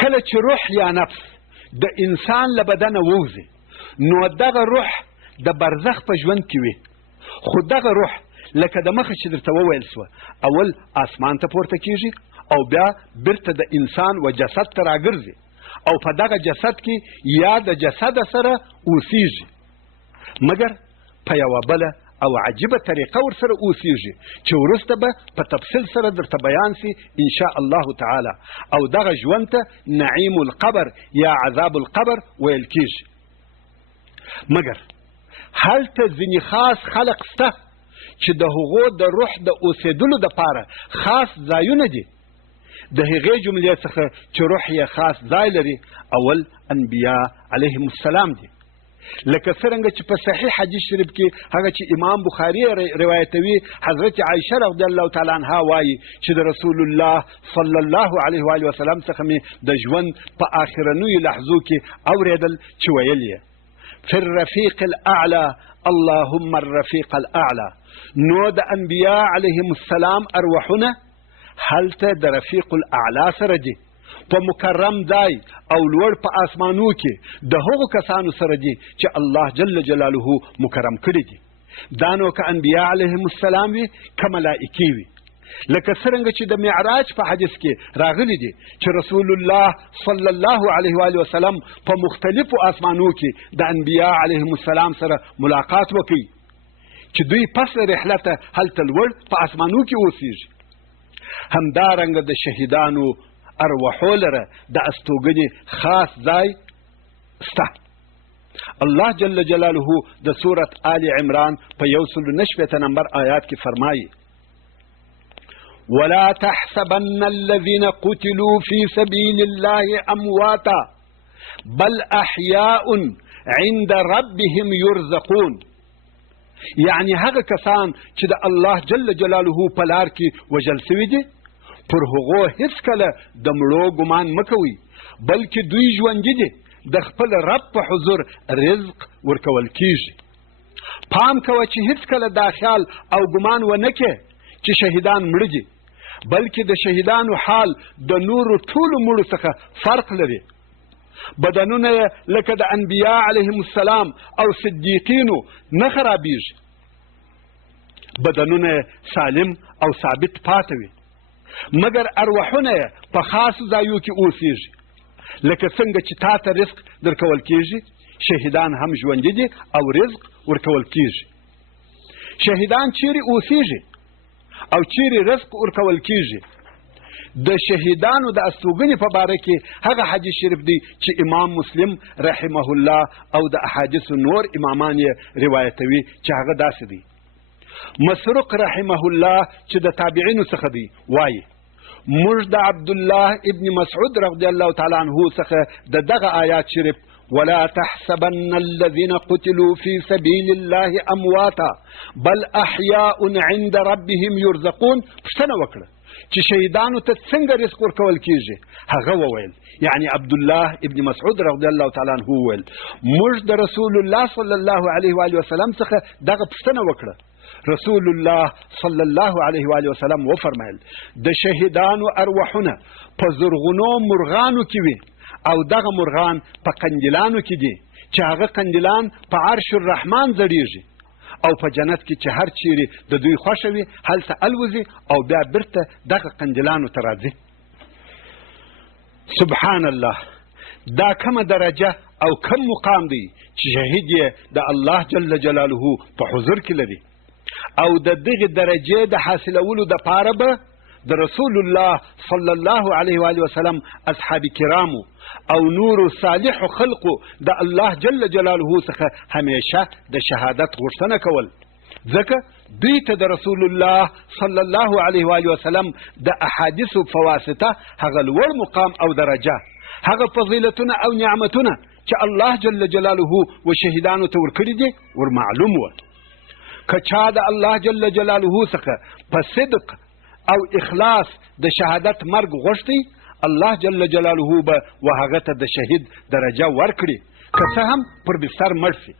کله چې روح یا نفس د انسان له بدنه ووځي نو دغه روح د برزخ په ژوند کې وي، خو دغه روح لکه د مخه چې درته وویل سوه اول اسمان ته پورته کیږي او بیا بیرته د انسان و جسد ته راګرځي او په دغه جسد کې یا د جسد سره اوسیږي، مګر په یوه بله او عجیبه طریقه ورسره اوسیږي چې وروسته به په تفصیل سره درته بیان سي انشاء الله تعالی. او دغه ژوند ته نعیم القبر یا عذاب القبر ویل کیږي. مګر هلته ځینې خاص خلق شته چې د هغو د روح د اوسېدلو دپاره خاص ځایونه دي. د هغې جملې څخه چې روح یې خاص ځای لري اول انبیا علیهم السلام دي، لکه څرنګه چې په صحیح حدیث شریف کې هغه چې امام بخاري روایتوي حضرت عایشه رضی الله تعالی عنها وایي چې د رسول الله صلی الله علیه و وسلم څخه مې د ژوند په آخرنیو لحظو کې اورېدل چې ویل یې فی الرفیق الاعلی اللهم الرفیق الاعلی. نو د انبیا علیهم السلام ارواحونه هلته د رفیق الاعلی سره دي، په مکرم ځای او لوړ په آسمانو کې د هغو کسانو سره دي چې الله جل جلاله مکرم کړي دي. دا نو که انبیا علیهم السلام وي که ملائکې وي، لکه څرنګه چې د معراج په حدیث کې راغلی دي چې رسول الله صلی الله علیه و وسلم په مختلفو آسمانو کې د انبیا علیهم السلام سره ملاقات وکړي چې دوی پس رحله ته هلته لوړ په آسمانو کې اوسیږي. همدارنګه د شهیدانو ارواحو لره د استوګنې خاص ځای سته. الله جل جلاله د سورت آل عمران په 109 نمبر آیات کې فرمایي ولا تحسبن الذين قتلوا في سبيل الله امواتا بل احياء عند ربهم يرزقون. یعنی هغه کسان چې د الله جل جلاله په لار کې وژل سوي دي پر هغو هیڅکله د مړو ګمان مه کوئ، بلکې دوی ژوندي دي، د خپل رب په حضور رزق ورکول کیږي. پام کوه چې هیڅکله دا خیال او ګمان ونه کې چې شهیدان مړه دي، بلکې د شهیدانو حال د نورو ټولو مړو څخه فرق لري. بدنونه لکه د انبیا علیهم السلام او صدیقینو نه خرابیږي، بدنونه سالم او ثابت پاته وي، مګر ارواحونه په خاصو ځایو کې اوسیږي. لکه څنګه چې تا ته رزق درکول کیږي شهیدان هم ژوندي دي او رزق ورکول کیږي. شهیدان چیرې اوسیږي او چیرې رزق ورکول کیږي؟ د شهیدانو د استوګنې په باره کې هغه حدیث شریف دی چې امام مسلم رحمه الله او د احادیثو نور امامان یې روایتوي چې هغه داسې دی. مسروق رحمه الله چې د تابعینو څخه دی وایي موږ د عبدالله ابن مسعود رضی الله تعالی عنه څخه د دغه آیات شریف ولا تحسبن الذين قتلوا في سبيل الله امواتا بل احياء عند ربهم يرزقون پوښتنه وکړه چې شهیدانو ته څنګه رزق ورکول کیږي؟ هغه وویل یعنی عبدالله ابن مسعود رضی الله تعالی عنه وویل موږ د رسول الله صلی الله علیه و وسلم څخه دغه پوښتنه وکړه. رسول الله صلی الله علیه و وسلم وفرمایل د شهیدانو ارواحونه په زرغونو مرغانو کې وي او دغه مرغان په قندیلانو کې دي چې هغه قندیلان په عرش الرحمن ځړیږي او په جنت کې چې هر چیرې د دوی خوښه وي هلته الوزي او بیا بیرته دغه قندیلانو ته راځي. سبحان الله، دا کومه درجه او کم مقام دی چې شهید یې د الله جل جلاله په حضور کې لري. او د دغه درجه د حاصلولو د پاره به د رسول الله صلی الله علیه و وسلم اصحاب کرامو او نور صالح خلقو د الله جل جلاله څخه همیشه د شهادت غوښتنه کول، ځکه دوی ته د رسول الله صلی الله علیه و وسلم د احادیثو په واسطه هغه لوړ مقام او درجه، هغه فضیلتونه او نعمتونه چې الله جل جلاله و شهیدانو ته ورکړي دي ور معلوم و. که چا د الله جل جلاله څخه په صدق او اخلاص د شهادت مرګ غوښتي الله جل جلاله به و هغه ته د شهید درجه ورکړي، که څه هم پر بستر مړ شي.